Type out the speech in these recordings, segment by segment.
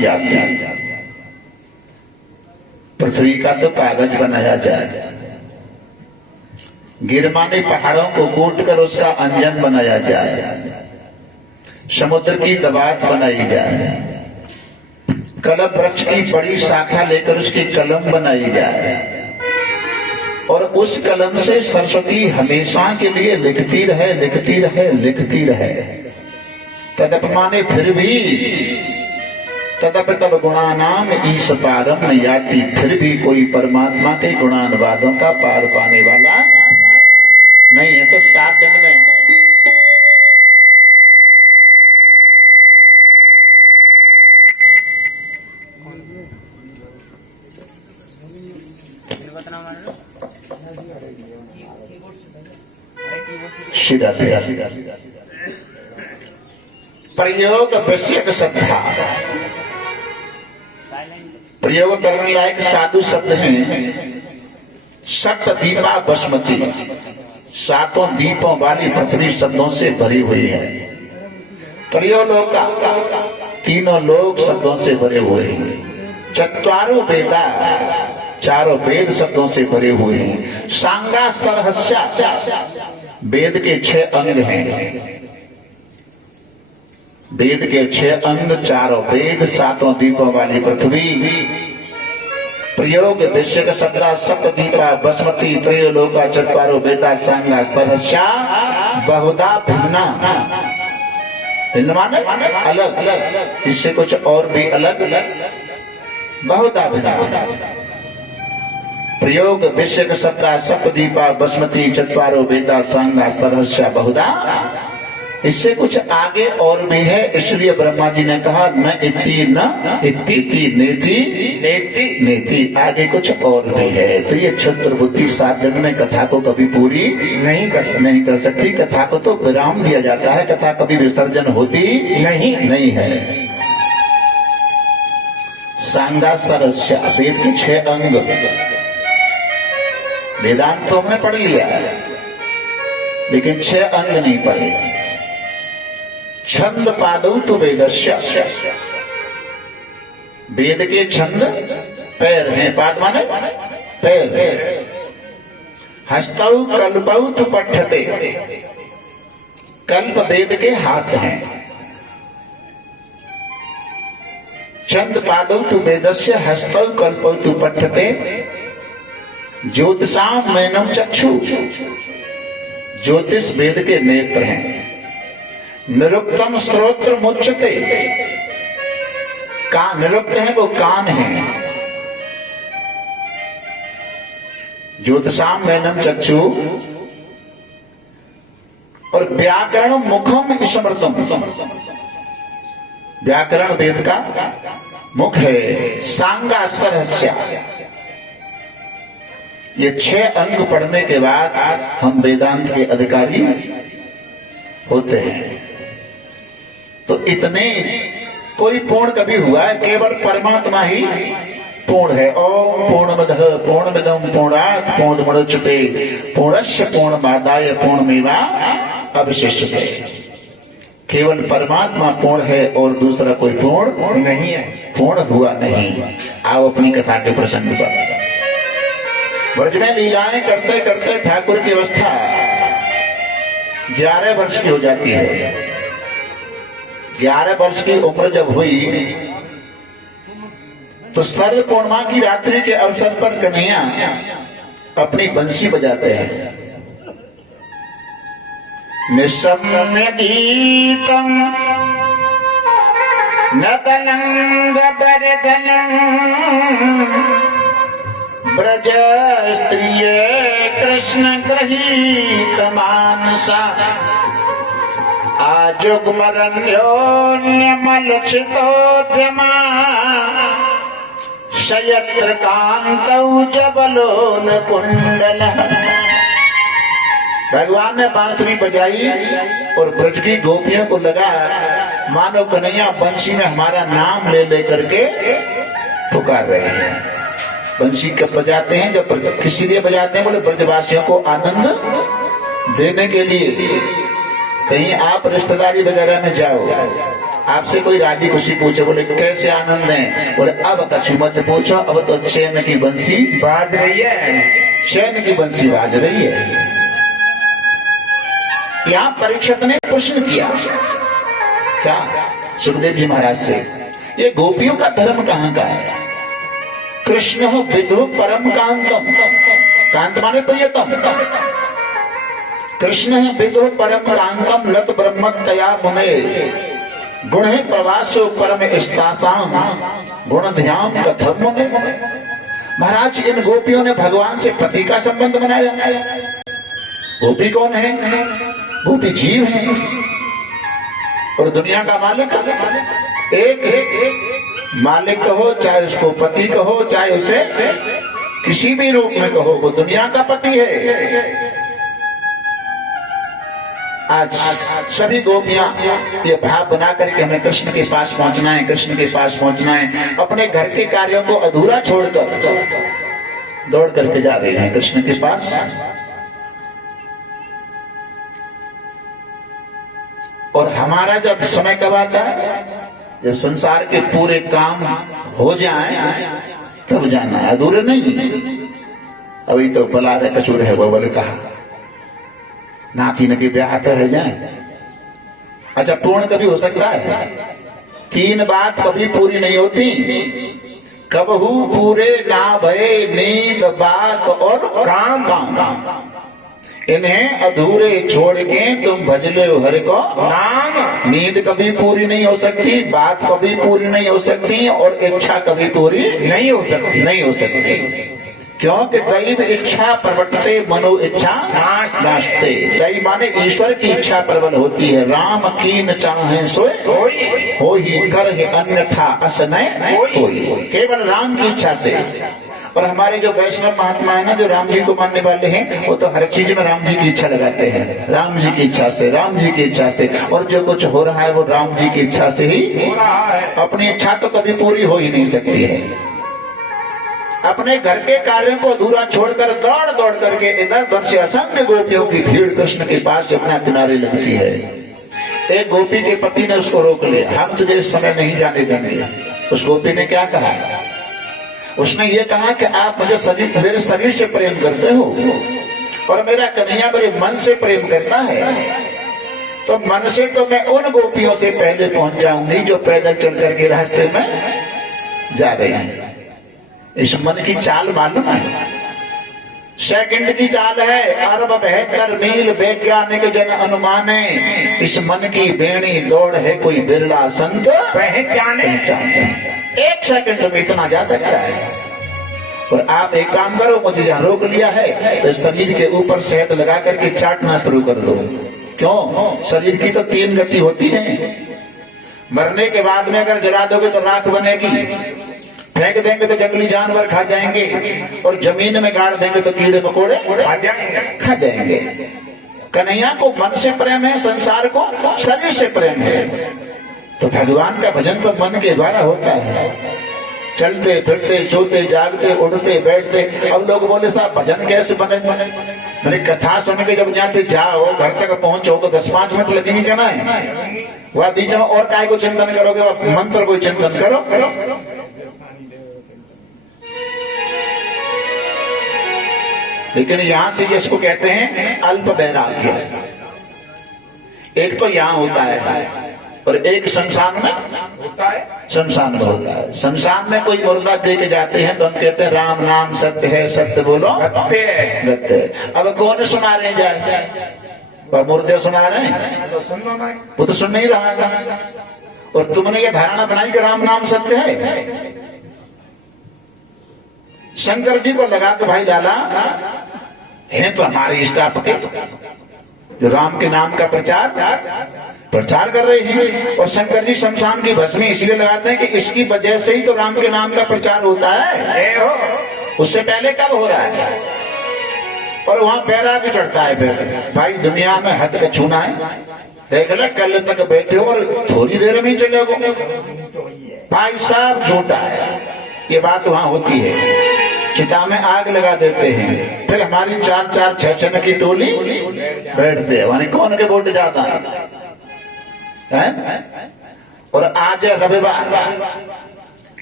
की जाती। पृथ्वी का तो कागज बनाया जाए, गिरमाने पहाड़ों को कूट कर उसका अंजन बनाया जाए, समुद्र की दवात बनाई जाए, कलम वृक्ष की बड़ी शाखा लेकर उसकी कलम बनाई जाए और उस कलम से सरस्वती हमेशा के लिए लिखती रहे, लिखती रहे, लिखती रहे। तदपमाने फिर भी तदप तब गुणानाम ईश पारम न याति, फिर भी कोई परमात्मा के गुणानुवादों का पार पाने वाला नहीं है। तो 7 दिन में प्रयोग विषयक श्रद्धा, प्रयोग करने लायक साधु शब्द हैं। सप्त दीपा बसमती, 7 दीपों वाली पृथ्वी शब्दों से भरी हुई है। त्रयोलोका, 3 लोक शब्दों से भरे हुए हैं। चत्वारो वेदा, 4 वेद शब्दों से भरे हुए हैं। सांगा सरहस्या, वेद के 6 अंग हैं। वेद के 6 अंग, 4 वेद, 7 दीपों वाली पृथ्वी। प्रयोग विषयक शब्दा सप्त दीपा बसमती त्रयोलोका चत्वारो वेदा सांगा सरहस्या बहुधा भिन्ना। भिन्न माने अलग अलग, इससे कुछ और भी अलग बहुधा भिन्ना। प्रयोग विषयक शब्दा सप्त दीपा बसमती चत्वारो वेदा सांगा सरहस्या बहुधा, इससे कुछ आगे और भी है। इसलिए ब्रह्मा जी ने कहा न इति न इति नेति नेति नेति, आगे कुछ और भी है। तो ये क्षुद्र बुद्धि 7 दिन में कथा को कभी पूरी नहीं कर सकती। कथा को तो विराम दिया जाता है, कथा कभी विसर्जन होती नहीं है। सांगा सरस्या, वेद के 6 अंग। वेदांत तो हमने पढ़ लिया लेकिन 6 अंग नहीं पढ़े। छंद पादौ तो वेदस्य, वेद के छंद पैर हैं, पाद माने पैर। हस्तौ कल्पौ तो पठते, कल्प वेद के हाथ हैं। छंद पादौ तो वेदस्य हस्तौ कल्पौ तो पठते, ज्योतिषाम मैनम चक्षु, ज्योतिष वेद के नेत्र हैं। निरुक्तम श्रोत्र मुच्यते, निरुक्त है वो कान है। ज्योतिषाम मैनम चक्षु, और व्याकरण मुखम स्मृतम, व्याकरण वेद का मुख है। सांगा सरहस्या, ये 6 अंग पढ़ने के बाद हम वेदांत के अधिकारी होते हैं। तो इतने कोई पूर्ण कभी हुआ है? केवल परमात्मा ही पूर्ण है। ओम पूर्णमदः पूर्णमिदं पूर्णात् पूर्णमुदच्यते पूर्णस्य पूर्णमादाय पूर्णमेवा अवशिष्यते। केवल परमात्मा पूर्ण है और दूसरा कोई पूर्ण नहीं है, पूर्ण हुआ नहीं। आओ अपनी कथा के प्रसंग पर। ब्रज में लीलाएं करते करते ठाकुर की अवस्था 11 वर्ष की हो जाती है। 11 वर्ष की उम्र जब हुई तो शरद पूर्णिमा की रात्रि के अवसर पर कन्हैया अपनी बंसी बजाते हैं। निशम्य गीतम नतनंग बरधनम ब्रज स्त्रिय कृष्ण गृहीत मानसा आजुग्मरण्योन्यमलक्षितोद्यमा शयत्र कांतौ जबलोल कुंडल। भगवान ने बांसुरी बजाई और ब्रज की गोपियों को लगा मानो कन्हैया बंसी में हमारा नाम ले लेकर के पुकार रहे हैं। बंसी कब बजाते हैं? जब किसी लिए बजाते हैं? बोले ब्रजवासियों को आनंद देने के लिए। कहीं आप रिश्तेदारी वगैरह में जाओ, आपसे कोई राजी खुशी पूछे, बोले कैसे आनंद है, बोले अब कछु मत पूछो, अब तो चैन की बंसी बाज रही है, चैन की बंसी बाज रही है। यहां परीक्षित ने प्रश्न किया क्या सुखदेव जी महाराज से, ये गोपियों का धर्म कहां का है? कृष्ण हो विदु परम कांतम, कांत माने प्रियतम, कृष्ण विदु परम कांतम लत ब्रह्मतया मुने गुण है प्रवासो परम स्तासाम गुण ध्यान कथम मुने। महाराज इन गोपियों ने भगवान से पति का संबंध बनाया। गोपी कौन है? गोपी जीव है और दुनिया का मालिक एक मालिक कहो, चाहे उसको पति कहो, चाहे उसे किसी भी रूप में कहो, वो दुनिया का पति है। आज सभी गोपियां ये भाव बना करके हमें कृष्ण के पास पहुंचना है, कृष्ण के पास पहुंचना है, अपने घर के कार्यों को अधूरा छोड़कर दौड़ करके जा रहे हैं कृष्ण के पास। और हमारा जब समय कब आता है, जब संसार के पूरे काम हो जाएं तब जाना है, अधूरे नहीं। अभी तो बला रहे कचूर है, वो बोले कहा नाती न के ब्याह तो है जाए। अच्छा पूर्ण कभी हो सकता है? तीन बात कभी पूरी नहीं होती, कबहू पूरे ना भय नींद बात और काम। इन्हें अधूरे छोड़ के तुम भज लो हरि को नाम। नींद कभी पूरी नहीं हो सकती, बात कभी पूरी नहीं हो सकती और इच्छा कभी पूरी नहीं हो सकती। क्योंकि दैव इच्छा प्रवर्तते मनो इच्छा नाशते। दैव माने ईश्वर की इच्छा प्रबल होती है। राम कीन चाहे सोए हो ही कर है अन्यथा असनय कोई। केवल राम की इच्छा से। और हमारे जो वैष्णव महात्मा है ना, जो राम जी को मानने वाले हैं, वो तो हर चीज में राम जी की इच्छा लगाते हैं, राम जी की इच्छा से, राम जी की इच्छा से। और जो कुछ हो रहा है वो राम जी की इच्छा से ही हो रहा है। अपनी इच्छा तो कभी पूरी हो ही नहीं सकती है। अपने घर के कार्यों को अधूरा छोड़कर दौड़ दौड़ करके इधर उधर से असंख्य गोपियों की भीड़ कृष्ण के पास जमुना किनारे लगती है। एक गोपी के पति ने उसको रोक लिया, हम तुझे इस समय नहीं जाने देंगे। उस गोपी ने क्या कहा? उसने ये कहा कि आप मुझे मेरे शरीर से प्रेम करते हो और मेरा कन्हैया मेरे मन से प्रेम करता है, तो मन से तो मैं उन गोपियों से पहले पहुंच जाऊंगी जो पैदल चल करके रास्ते में जा रही हैं। इस मन की चाल मालूम है? सेकंड की चाल है, अरब 72 मील वैज्ञानिक जन अनुमाने। इस मन की बेणी दौड़ है कोई बिरला संत पहचाने। एक सेकंड में इतना जा सकता है। और आप एक काम करो, मुझे जहां रोक लिया है तो शरीर के ऊपर शहद लगा करके चाटना शुरू कर दो। क्यों? शरीर की तो 3 गति होती है। मरने के बाद में अगर जला दोगे तो राख बनेगी, फेंक देंगे तो जंगली जानवर खा जाएंगे, और जमीन में गाड़ देंगे तो कीड़े मकोड़े खा जाएंगे। कन्हैया को मन से प्रेम है, संसार को शरीर से प्रेम है। तो भगवान का भजन तो मन के द्वारा होता है। चलते फिरते सोते जागते उठते बैठते। अब लोग बोले साहब भजन कैसे बने? मैंने कथा सुन के जब जाते जाओ घर तक पहुंचो तो 10-5 मिनट लगेंगे क्या? नहीं, वह बीच में और काय को चिंतन करोगे? वह मंत्र को चिंतन करो। लेकिन यहां से इसको कहते हैं अल्प वैराग्य। एक तो यहां होता है और एक शमशान में होता है। शमशान में होता है। शमशान में कोई मुर्दा दे के जाते हैं तो हम कहते हैं राम नाम सत्य है, सत्य बोलो गत्ते। अब कौन सुना रहे जाए? वह मुर्दे सुना रहे हैं, वो तो सुन नहीं रहा है। और तुमने ये धारणा बनाई कि राम नाम सत्य है। शंकर जी को लगा के भाई लाला है तो हमारे इष्टाप के जो राम के नाम का प्रचार कर रहे हैं। और शंकर जी शमशान की भस्मी इसलिए लगाते हैं कि इसकी वजह से ही तो राम के नाम का प्रचार होता है। उससे पहले कब हो रहा है? और वहां बैराग चढ़ता है। फिर भाई दुनिया में हद का छूना है। देख ले कल तक बैठे हो और थोड़ी देर में ही चले गो। भाई साहब झूठा है, ये बात वहां होती है। चिता में आग लगा देते हैं, फिर हमारी 4-4 6 की टोली बैठते हैं। कौन के वोट जाता है? और आज रविवार,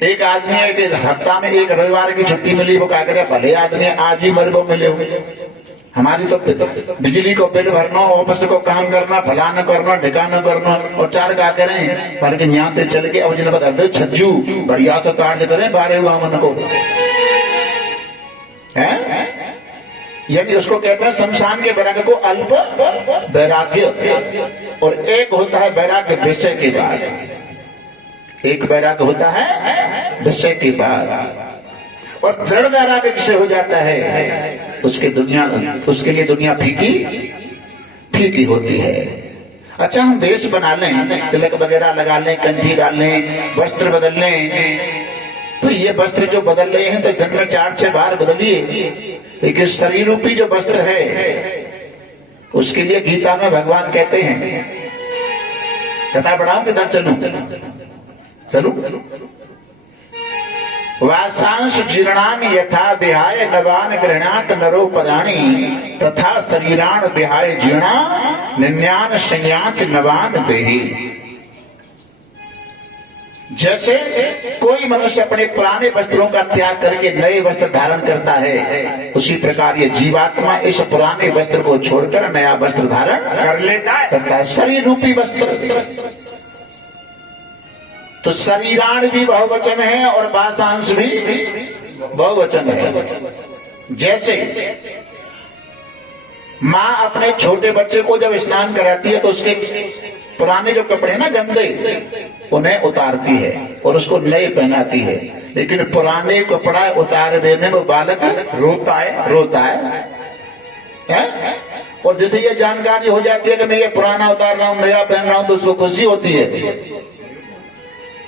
एक आदमी है कि हफ्ता में एक रविवार की छुट्टी मिली, वो क्या करे, भले आदमी आज ही मर वो मिले हुए। हमारी तो बिजली को बिल भरना, ऑफिस को काम करना, फलाना करना, ढिकाना करना, और चार क्या करें पर यहाँ से चल के अब जिन बता दो छज्जू बढ़िया से कार्य करें 12 मन को है। यानी उसको कहते हैं शमशान के वैराग्य को अल्प वैराग्य, और एक होता है वैराग्य विषय के बाद, एक वैराग्य होता है विषय के बाद, और दृढ़ वैराग्य जिसे हो जाता है उसके लिए दुनिया फीकी फीकी होती है। अच्छा, हम वेश बना लें, तिलक वगैरह लगा लें, कंठी डाल लें, वस्त्र बदल लें, तो ये वस्त्र जो बदल रहे हैं तो दिन में 4 से बार बदलिए, लेकिन शरीर रूपी जो वस्त्र है उसके लिए गीता में भगवान कहते हैं, कथा बढ़ाऊं किधर चलूं? चलू वासांश जीर्णान यथा विहाय नवान गृहणात नरो पराणी तथा शरीरान विहाय जीर्णा निन्यान संयात नवान देही। जैसे कोई मनुष्य अपने पुराने वस्त्रों का त्याग करके नए वस्त्र धारण करता है, उसी प्रकार ये जीवात्मा इस पुराने वस्त्र को छोड़कर नया वस्त्र धारण कर लेता है, शरीर रूपी वस्त्र। तो शरीराण भी बहुवचन है और वासांश भी बहुवचन है। जैसे माँ अपने छोटे बच्चे को जब स्नान कराती है तो उसके पुराने जो कपड़े ना गंदे उन्हें उतारती है और उसको नए पहनाती है, लेकिन पुराने कपड़ा उतार देने में बालक रोता है? और जैसे ये जानकारी हो जाती है कि मैं ये पुराना उतार रहा हूं नया पहन रहा हूं तो उसको खुशी होती है।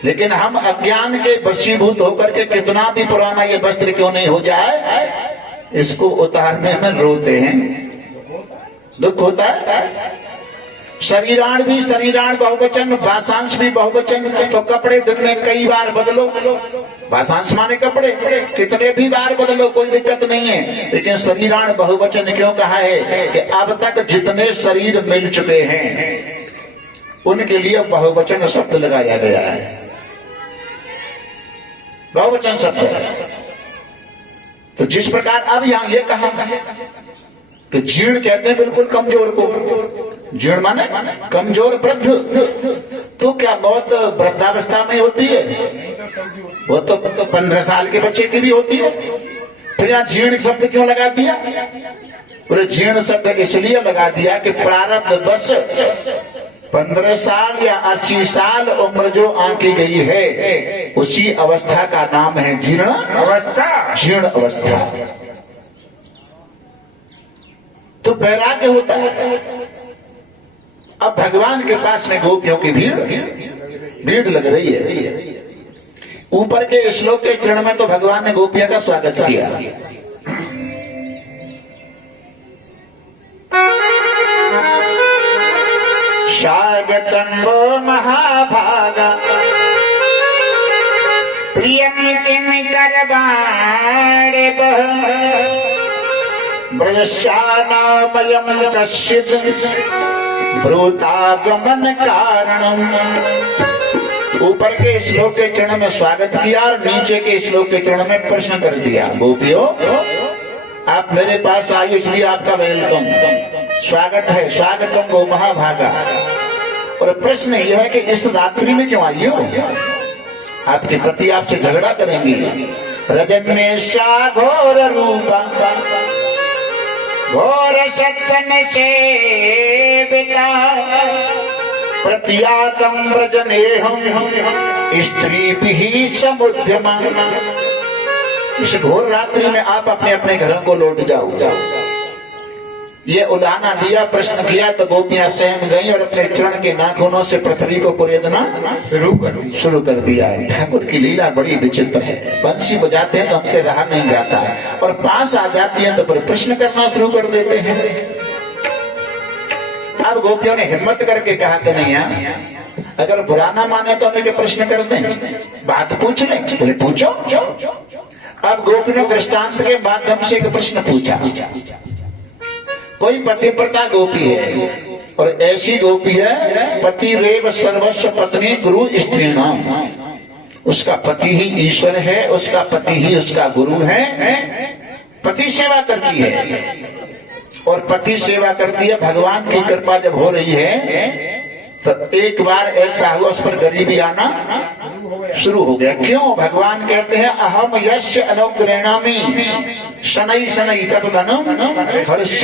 लेकिन हम अज्ञान के वशीभूत होकर के कितना भी पुराना ये वस्त्र क्यों नहीं हो जाए, इसको उतारने में रोते हैं, दुख होता है। शरीराण भी शरीराण बहुवचन, वासांश भी बहुवचन, तो कपड़े दिन में कई बार बदलो, वासांश माने कपड़े कितने भी बार बदलो कोई दिक्कत नहीं है, लेकिन शरीराण बहुवचन क्यों कहा है कि अब तक जितने शरीर मिल चुके हैं उनके लिए बहुवचन शब्द लगाया गया है, बहुवचन शब्द। तो जिस प्रकार अब यहां ये कहा कि जीर्ण कहते हैं बिल्कुल कमजोर को, जीर्ण माने कमजोर वृद्ध, तो क्या मौत वृद्धावस्था में होती है? वो तो 15 साल के बच्चे की भी होती है। फिर यहाँ जीर्ण शब्द क्यों लगा दिया? पूरे जीर्ण शब्द इसलिए लगा दिया कि प्रारब्ध बस 15 साल या 80 साल उम्र जो आंकी गई है उसी अवस्था का नाम है जीर्ण अवस्था, जीर्ण अवस्था। तो वैराग्य होता है। अब भगवान के पास में गोपियों की भीड़ लग रही है। ऊपर के श्लोक के चरण में तो भगवान ने गोपियों का स्वागत किया, स्वागतम वो महाभागा प्रियम किम करवाणे ब्रजशानामयम कश्चित् ब्रूतागमन कारणम। ऊपर के श्लोक के चरण में स्वागत किया और नीचे के श्लोक के चरण में प्रश्न कर दिया, गोपियों आप मेरे पास आइए इसलिए आपका वेलकम, स्वागत है, स्वागतम वो महाभागा। और प्रश्न यह है कि इस रात्रि में क्यों आई हो? आपके पति आपसे झगड़ा करेंगे। रजन्येशा घोर रूपा घोर सत्वन से बिता प्रत्यातम व्रजनेहम स्त्री भी समुद्यमा। इस घोर रात्रि में आप अपने अपने घरों को लौट जाओ। ये उलाहना दिया, प्रश्न किया तो गोपियां सहम गई और अपने चरण के नाखूनों से पृथ्वी को कुरेदना शुरू कर दिया। ठाकुर की लीला बड़ी विचित्र है, बंसी बजाते हैं तो हमसे रहा नहीं जाता और पास आ जाती है तो फिर प्रश्न करना शुरू कर देते हैं। अब गोपियों ने हिम्मत करके कहा कि नहीं अगर बुरा ना माने तो हमें प्रश्न कर दें, बात पूछ लें। बोले पूछो। अब गोपी ने दृष्टांत के माध्यम से एक प्रश्न पूछा। कोई पतिव्रता गोपी है, और ऐसी गोपी है पति रेव सर्वस्व पत्नी गुरु स्त्री नाम। उसका पति ही ईश्वर है, उसका पति ही उसका गुरु है। पति सेवा करती है और पति सेवा करती है। भगवान की कृपा जब हो रही है तो एक बार ऐसा हुआ उस पर गरीबी आना शुरू हो गया। क्यों? भगवान कहते हैं अहम यस्य अनुग्रहणामि शनै शनै तद्धनम हर्ष।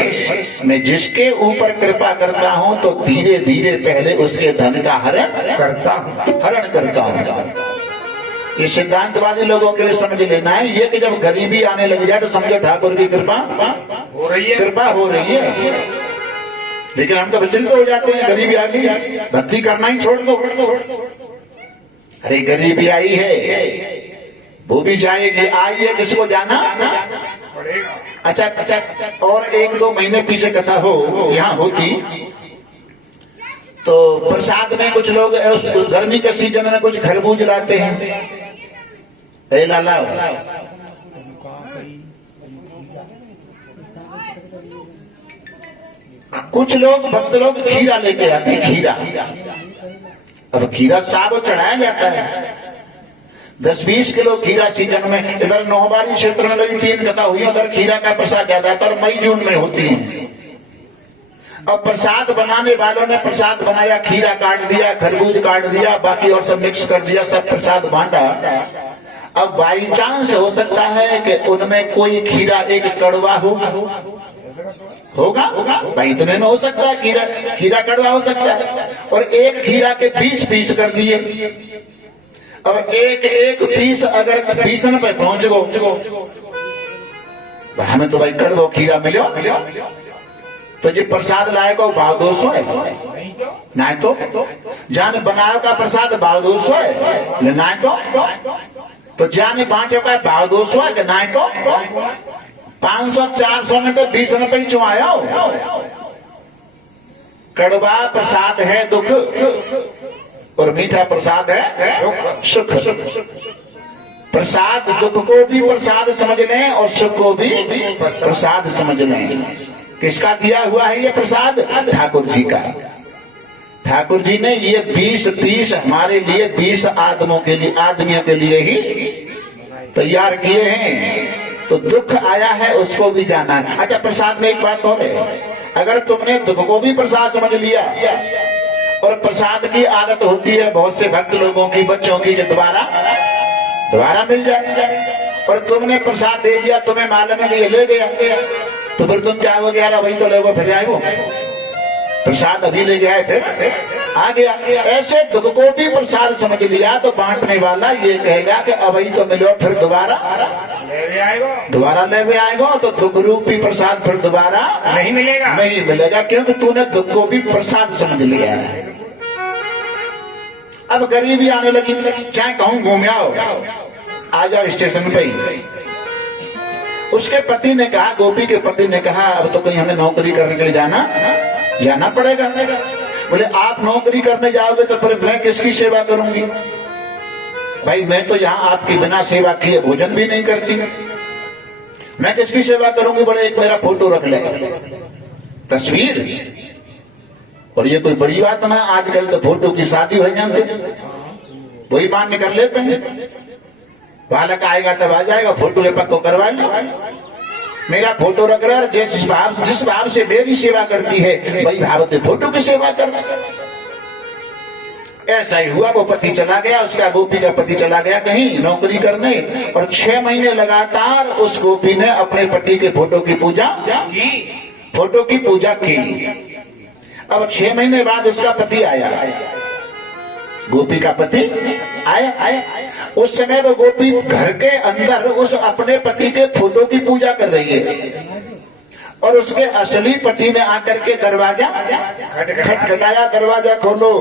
मैं जिसके ऊपर कृपा करता हूं तो धीरे धीरे पहले उसके धन का हरण करता हूं। ये सिद्धांतवादी लोगों के लिए समझ लेना है ये कि जब गरीबी आने लग जाए तो समझो ठाकुर की कृपा हो रही है। लेकिन हम तो विचलित हो जाते हैं, गरीबी आ गई भक्ति करना ही छोड़ दो। अरे गरीबी आई है वो भी जाएगी, आई है जिसको जाना पड़ेगा। अच्छा और 1-2 महीने पीछे कथा हो यहाँ होती तो प्रसाद में कुछ लोग गर्मी के सीजन में कुछ खरबूज लाते हैं। लाला कुछ लोग भक्त लोग खीरा लेके आते हैं। खीरा अब खीरा साब चढ़ाया जाता है 10-20 किलो खीरा सीजन में। इधर नौबारी क्षेत्र में मेरी 3 कथा हुई, उधर खीरा का प्रसाद ज्यादातर मई-जून में होती है। अब प्रसाद बनाने वालों ने प्रसाद बनाया, खीरा काट दिया, खरबूज काट दिया, बाकी और सब मिक्स कर दिया, सब प्रसाद बांटा। अब बाई चांस हो सकता है कि उनमें कोई खीरा एक कड़वा होगा भाई, इतने में हो सकता है खीरा कड़वा हो सकता है। और एक खीरा के 20 पीस कर दिए। अब एक पीस अगर 20 रुपए पहुंच गो हमें तो भाई कड़वो खीरा मिलो तो जी प्रसाद लाएगा भाव 200 है ना, तो जान बनायो का प्रसाद भाव 200 है ना, तो जान बांटो का भाव 200 है ना, तो 500-400 में तो 20 रुपए चुआया। कड़वा प्रसाद है दुख और मीठा प्रसाद है सुख। प्रसाद दुख को भी प्रसाद समझ लें और सुख को भी प्रसाद समझ लें। किसका दिया हुआ है ये प्रसाद? ठाकुर जी का। ठाकुर जी ने ये 20 पीस हमारे लिए 20 आदमियों के लिए ही तैयार किए हैं। तो दुख आया है उसको भी जाना है। अच्छा प्रसाद में एक बात और है, अगर तुमने दुख को भी प्रसाद समझ लिया और प्रसाद की आदत होती है बहुत से भक्त लोगों की, बच्चों की, दोबारा मिल जाए और तुमने प्रसाद दे दिया, तुम्हें मालूम है ये ले गया तो फिर तुम क्या हो गया? वही तो ले फिर आए वो प्रसाद अभी ले गया है फिर आ गया। ऐसे दुख को भी प्रसाद समझ लिया तो बांटने वाला ये कहेगा कि अब ही तो मिलो, फिर दोबारा ले आएगा तो दुख रूपी प्रसाद फिर दोबारा नहीं मिलेगा क्योंकि तूने दुख को भी प्रसाद समझ लिया है। अब गरीबी आने लगी, चाहे कहूं घूम आओ, आ जाओ स्टेशन पे ही। उसके पति ने कहा, गोपी के पति ने कहा अब तो कहीं हमें नौकरी करने के लिए जाना पड़ेगा। बोले आप नौकरी करने जाओगे तो फिर मैं किसकी सेवा करूंगी? भाई मैं तो यहाँ आपके बिना सेवा किए भोजन भी नहीं करती, मैं किसकी सेवा करूंगी? बोले एक मेरा फोटो रख ले, तस्वीर। और ये कोई बड़ी बात ना, आजकल तो फोटो की शादी हो जाते वही मान्य कर लेते हैं। बालक आएगा तब आ जाएगा, फोटो ले पक्को करवा ले, मेरा फोटो रख रहा है। जिस भाव से मेरी सेवा करती है वही भाव से फोटो की सेवा कर। ऐसा ही हुआ, वो पति चला गया, उसका गोपी का पति चला गया कहीं नौकरी करने और 6 महीने लगातार उस गोपी ने अपने पति के फोटो की पूजा की। अब 6 महीने बाद उसका पति आया, गोपी का पति आया। उस समय वो गोपी घर के अंदर उस अपने पति के फोटो की पूजा कर रही है और उसके असली पति ने आकर के दरवाजा खटखटाया, दरवाजा खोलो।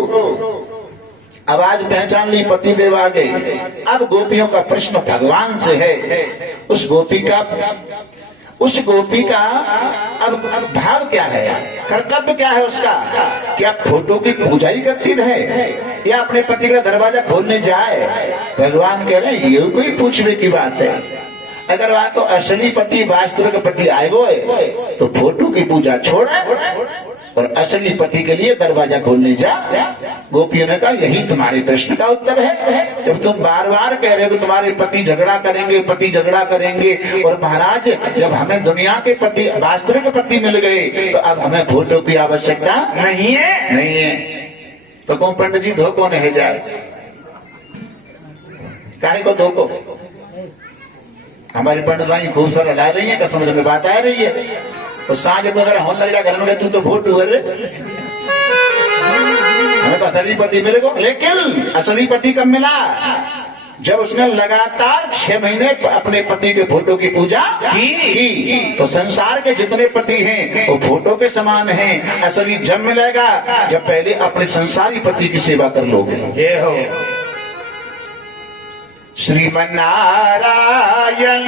आवाज पहचान ली, पति देव आ गए। अब गोपियों का प्रश्न भगवान से है, उस गोपी का अब भाव क्या है, कर्तव्य क्या है उसका? क्या फोटो की पूजा ही करती रहे या अपने पति का दरवाजा खोलने जाए? भगवान कह रहे हैं ये कोई पूछने की बात है। अगर वहां को असली पति वास्तविक पति आएगो तो फोटो की पूजा छोड़े और असली पति के लिए दरवाजा खोलने जा। गोपियों ने कहा यही तुम्हारे प्रश्न का उत्तर है। जब तुम बार बार कह रहे हो कि तुम्हारे पति झगड़ा करेंगे, पति झगड़ा करेंगे, और महाराज जब हमें दुनिया के पति, वास्तविक पति मिल गए, तो अब हमें फोटो की आवश्यकता नहीं है। तो कौन पंडित जी धोखो नहीं जाए, काहे को धोखो। हमारी पंडित भाई खूब सारा ला रही है, समझ में बात आ रही है। तो सांझ में अगर होने लग घर में तू तो वोट हुए रे, हमें तो असली पति मिलेगा। लेकिन असली पति कब मिला? जब उसने लगातार 6 महीने अपने पति के फोटो की पूजा की। तो संसार के जितने पति हैं वो फोटो के समान हैं। असली जब मिलेगा जब पहले अपने संसारी पति की सेवा कर लोगे। जय हो। श्रीमन नारायण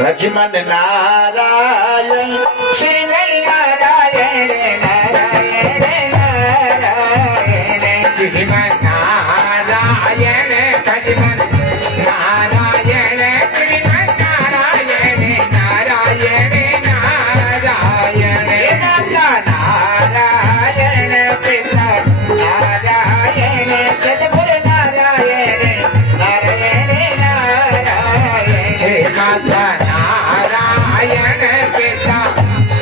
रजमन नारायण, श्रीमन नारायण नारायण नारायण, श्रीमन नारायण रजमन नारायण, श्रीमन नारायण नारायण नारायण, नारायण पिता नारायण, सद्गुरु नारायण नारायण नारायण, माता नारायण पिता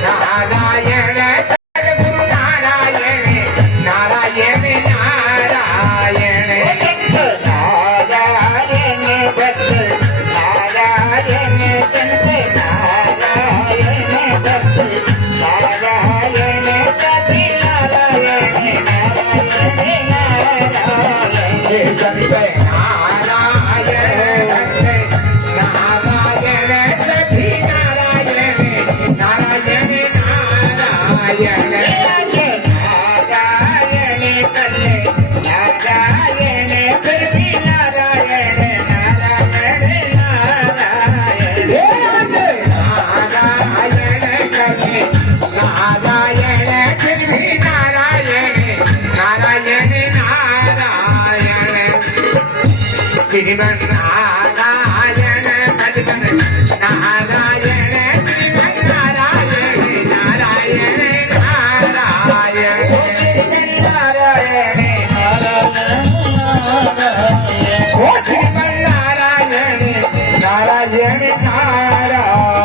नारायण, सद्गुरु नारायण नारायण नारायण, नारायण भक्त नारायण, संत नारायण भक्त नारायण, सती नारायण नारायण नारायण, संत नारायण भक्त नारायण, सती नारायण नारायण नारायण, नारायण कले नारायण, फिर भी नारायण नारायण नारायण, नारायण कले नारायण, फिर भी नारायण नारायण नारायण, श्रीमन नारायण भजन नारायण, श्रीमन नारायण नारायण नारायण, श्रीमन नारायण नारायण, श्रीमन नारायण नारायण नारायण।